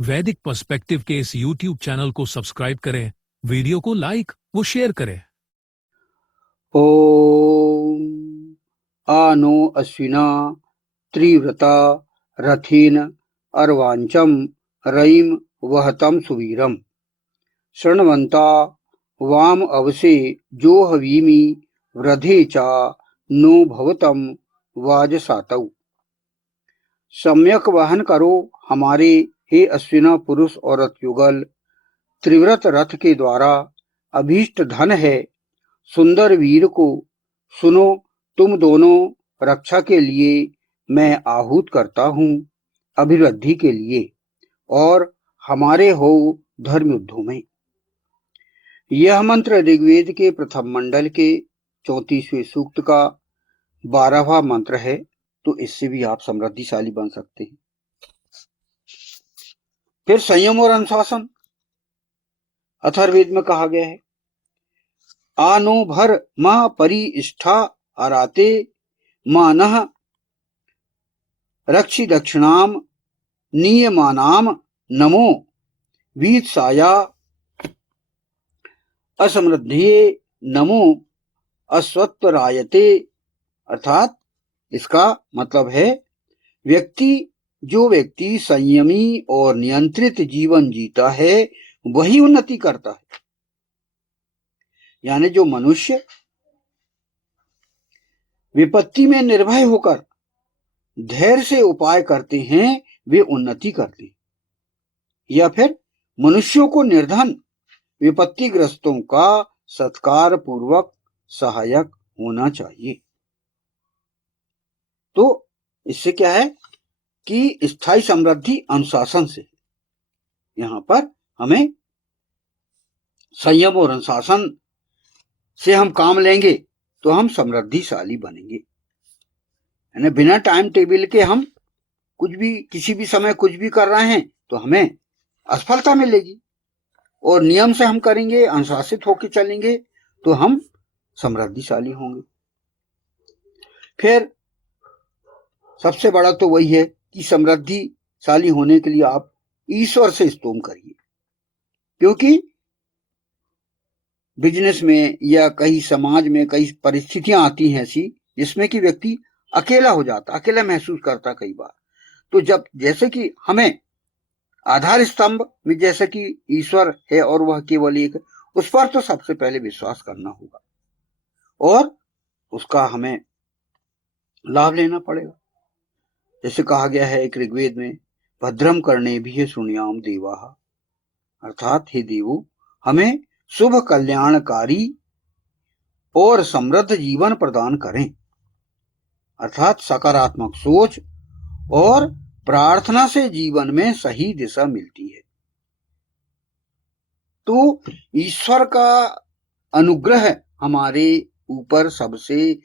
वैदिक पर्सपेक्टिव के इस यूट्यूब चैनल को सब्सक्राइब करें, वीडियो को लाइक व शेयर करें। ओम आ नो अश्विना त्रिव्रता रथीन अर्वांचम रयिम वहतम सुवीरम शृण्वन्ता वाम अवसे जो हवीमि वृधे चा नो भवतम वाजसातौ। सम्यक वहन करो हमारे हे अश्विना पुरुष और रथ युगल। त्रिव्रत रथ के द्वारा अभीष्ट धन है। सुंदर वीर को सुनो, तुम दोनों रक्षा के लिए मैं आहूत करता हूँ, अभिवृद्धि के लिए, और हमारे हो धर्म युद्धों में। यह मंत्र ऋग्वेद के प्रथम मंडल के 34वें सूक्त का 12वां मंत्र है। तो इससे भी आप समृद्धिशाली बन सकते हैं। फिर संयम और अनुशासन अथर्ववेद में कहा गया है, आनो भर मह परिष्ठा आराते मानः रक्षि दक्षिणाम नियमानाम नमो वीतसाया असमृद्धिये नमो अश्वत्थरायते। अर्थात इसका मतलब है, जो व्यक्ति संयमी और नियंत्रित जीवन जीता है वही उन्नति करता है। यानी जो मनुष्य विपत्ति में निर्भय होकर धैर्य से उपाय करते हैं वे उन्नति करते हैं। या फिर मनुष्यों को निर्धन विपत्तिग्रस्तों का सत्कार पूर्वक सहायक होना चाहिए। तो इससे क्या है कि स्थायी समृद्धि अनुशासन से। यहां पर हमें संयम और अनुशासन से हम काम लेंगे तो हम समृद्धिशाली बनेंगे। यानी बिना टाइम टेबल के हम कुछ भी किसी भी समय कुछ भी कर रहे हैं तो हमें असफलता मिलेगी, और नियम से हम करेंगे, अनुशासित होकर चलेंगे तो हम समृद्धिशाली होंगे। फिर सबसे बड़ा तो वही है कि समृद्धिशाली होने के लिए आप ईश्वर से स्तोम करिए, क्योंकि बिजनेस में या कई समाज में कई परिस्थितियां आती हैं ऐसी जिसमें कि व्यक्ति अकेला हो जाता, अकेला महसूस करता कई बार। तो जब जैसे कि हमें आधार स्तंभ में जैसे कि ईश्वर है और वह केवल एक, उस पर तो सबसे पहले विश्वास करना होगा और उसका हमें लाभ लेना पड़ेगा। जैसे कहा गया है एक ऋग्वेद में, भद्रम करने भी सुनियाम देवा। अर्थात हे देवो, हमें शुभ कल्याणकारी और समृद्ध जीवन प्रदान करें। अर्थात सकारात्मक सोच और प्रार्थना से जीवन में सही दिशा मिलती है। तो ईश्वर का अनुग्रह हमारे ऊपर सबसे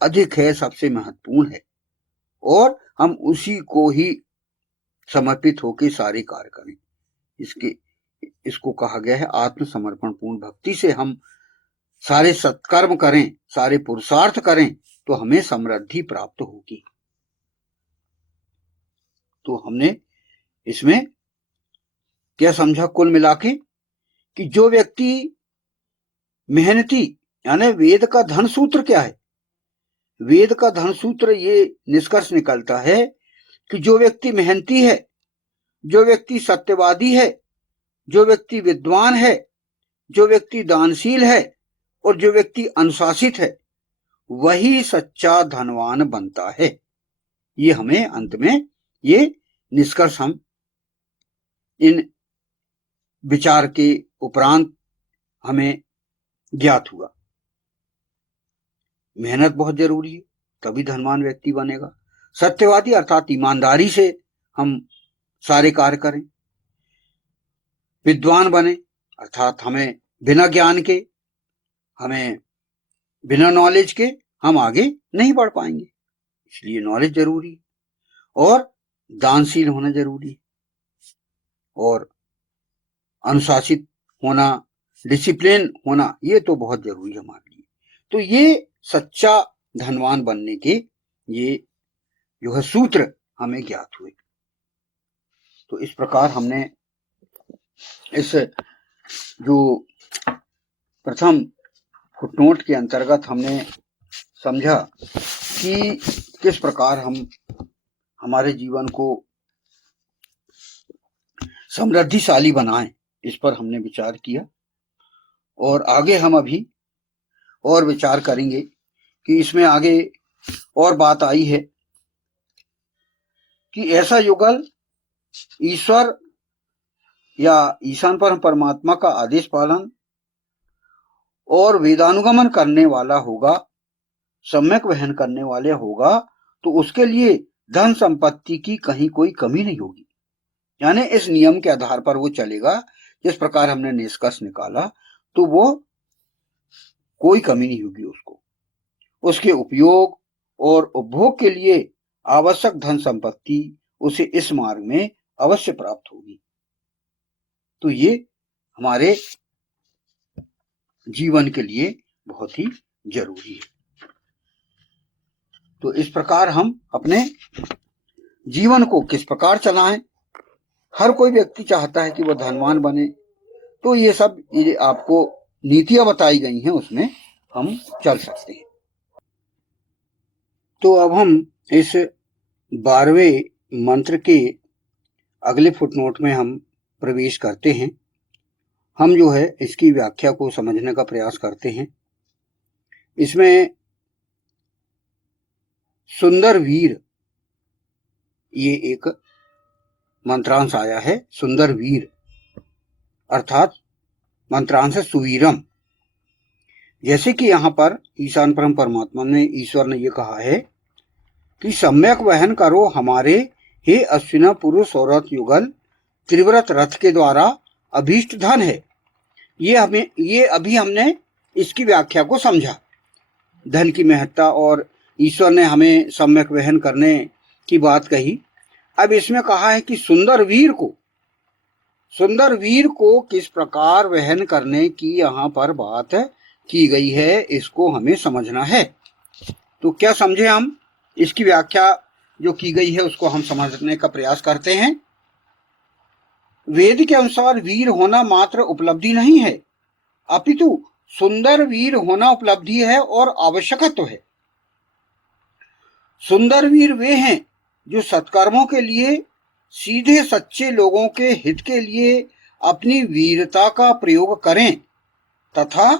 अधिक है, सबसे महत्वपूर्ण है, और हम उसी को ही समर्पित होकर सारे कार्य करें। इसको कहा गया है आत्मसमर्पण पूर्ण भक्ति से हम सारे सत्कर्म करें, सारे पुरुषार्थ करें तो हमें समृद्धि प्राप्त होगी। तो हमने इसमें क्या समझा कुल मिलाके कि जो व्यक्ति मेहनती, यानी वेद का धन सूत्र क्या है? वेद का धन सूत्र ये निष्कर्ष निकलता है कि जो व्यक्ति मेहनती है, जो व्यक्ति सत्यवादी है, जो व्यक्ति विद्वान है, जो व्यक्ति दानशील है और जो व्यक्ति अनुशासित है, वही सच्चा धनवान बनता है। ये हमें अंत में ये निष्कर्ष हम इन विचार के उपरांत हमें ज्ञात हुआ। मेहनत बहुत जरूरी है, तभी धनवान व्यक्ति बनेगा। सत्यवादी अर्थात ईमानदारी से हम सारे कार्य करें। विद्वान बने अर्थात हमें बिना ज्ञान के, हमें बिना नॉलेज के हम आगे नहीं बढ़ पाएंगे, इसलिए नॉलेज जरूरी है। और दानशील होना जरूरी है, और अनुशासित होना, डिसिप्लिन होना, ये तो बहुत जरूरी है हमारे लिए। तो ये सच्चा धनवान बनने के ये जो है सूत्र हमें ज्ञात हुए। तो इस प्रकार हमने इस जो प्रथम फुटनोट के अंतर्गत हमने समझा कि किस प्रकार हम हमारे जीवन को समृद्धिशाली बनाएं, इस पर हमने विचार किया। और आगे हम अभी और विचार करेंगे कि इसमें आगे और बात आई है कि ऐसा युगल ईश्वर या ईशान पर परमात्मा का आदेश पालन और वेदानुगमन करने वाला होगा, सम्यक वहन करने वाले होगा, तो उसके लिए धन संपत्ति की कहीं कोई कमी नहीं होगी। यानी इस नियम के आधार पर वो चलेगा, जिस प्रकार हमने निष्कर्ष निकाला, तो वो कोई कमी नहीं होगी उसको। उसके उपयोग और उपभोग के लिए आवश्यक धन संपत्ति उसे इस मार्ग में अवश्य प्राप्त होगी। तो ये हमारे जीवन के लिए बहुत ही जरूरी है। तो इस प्रकार हम अपने जीवन को किस प्रकार चलाएं। हर कोई व्यक्ति चाहता है कि वह धनवान बने, तो ये सब ये आपको नीतियां बताई गई हैं, उसमें हम चल सकते हैं। तो अब हम इस 12वें मंत्र के अगले फुटनोट में हम प्रवेश करते हैं। हम जो है इसकी व्याख्या को समझने का प्रयास करते हैं। इसमें सुंदर वीर, ये एक मंत्रांश आया है। सुंदर वीर अर्थात मंत्रांश है सुवीरम। जैसे कि यहाँ पर ईशान परम परमात्मा ने, ईश्वर ने ये कहा है कि सम्यक वहन करो हमारे हे अश्विना पुरुष औरत युगल, त्रिव्रत रथ के द्वारा अभीष्ट धन है। ये अभी हमने इसकी व्याख्या को समझा, धन की महत्ता, और ईश्वर ने हमें सम्यक वहन करने की बात कही। अब इसमें कहा है कि सुंदर वीर को किस प्रकार वहन करने की यहाँ पर बात की गई है, इसको हमें समझना है। तो क्या समझे हम, इसकी व्याख्या जो की गई है उसको हम समझने का प्रयास करते हैं। वेद के अनुसार वीर होना मात्र उपलब्धि नहीं है, अपितु सुंदर वीर होना उपलब्धि है और आवश्यकत्व है। सुंदर वीर वे हैं जो सत्कर्मों के लिए, सीधे सच्चे लोगों के हित के लिए अपनी वीरता का प्रयोग करें तथा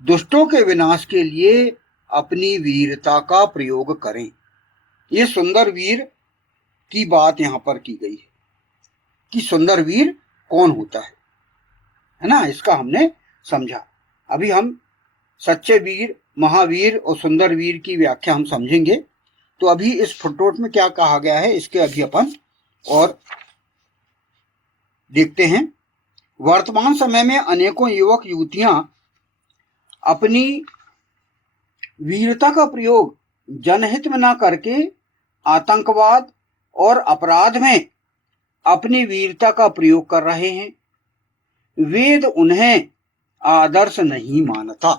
दुष्टों के विनाश के लिए अपनी वीरता का प्रयोग करें। ये सुंदर वीर की बात यहाँ पर की गई है कि सुंदर वीर कौन होता है ना, इसका हमने समझा। अभी हम सच्चे वीर, महावीर और सुंदर वीर की व्याख्या हम समझेंगे। तो अभी इस फुटनोट में क्या कहा गया है, इसके अभी अपन और देखते हैं। वर्तमान समय में अनेकों युवक युवतियां अपनी वीरता का प्रयोग जनहित में न करके आतंकवाद और अपराध में अपनी वीरता का प्रयोग कर रहे हैं। वेद उन्हें आदर्श नहीं मानता।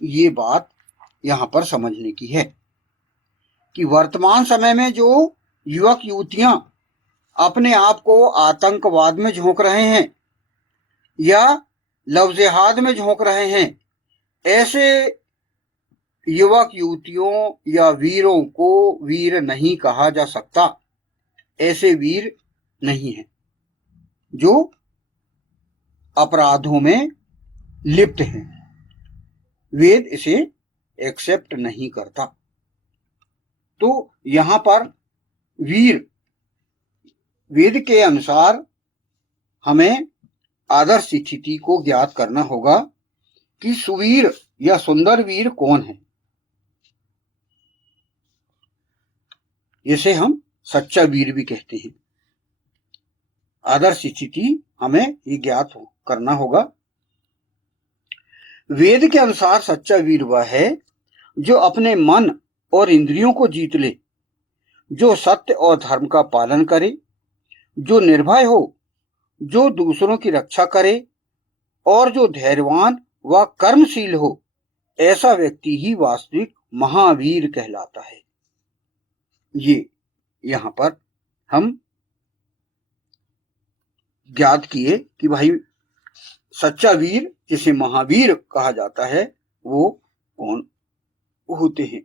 ये बात यहां पर समझने की है कि वर्तमान समय में जो युवक युवतियां अपने आप को आतंकवाद में झोंक रहे हैं या लव जिहाद में झोंक रहे हैं, ऐसे युवक युवतियों या वीरों को वीर नहीं कहा जा सकता। ऐसे वीर नहीं हैं जो अपराधों में लिप्त हैं। वेद इसे एक्सेप्ट नहीं करता। तो यहां पर वेद के अनुसार हमें आदर्श स्थिति को ज्ञात करना होगा कि सुवीर या सुंदर वीर कौन है। इसे हम सच्चा वीर भी कहते हैं। आदर्श स्थिति हमें ये ज्ञात करना होगा। वेद के अनुसार सच्चा वीर वह है जो अपने मन और इंद्रियों को जीत ले, जो सत्य और धर्म का पालन करे, जो निर्भय हो, जो दूसरों की रक्षा करे और जो धैर्यवान व कर्मशील हो। ऐसा व्यक्ति ही वास्तविक महावीर कहलाता है। ये यहां पर हम ज्ञात किए कि भाई सच्चा वीर जिसे महावीर कहा जाता है वो कौन होते हैं।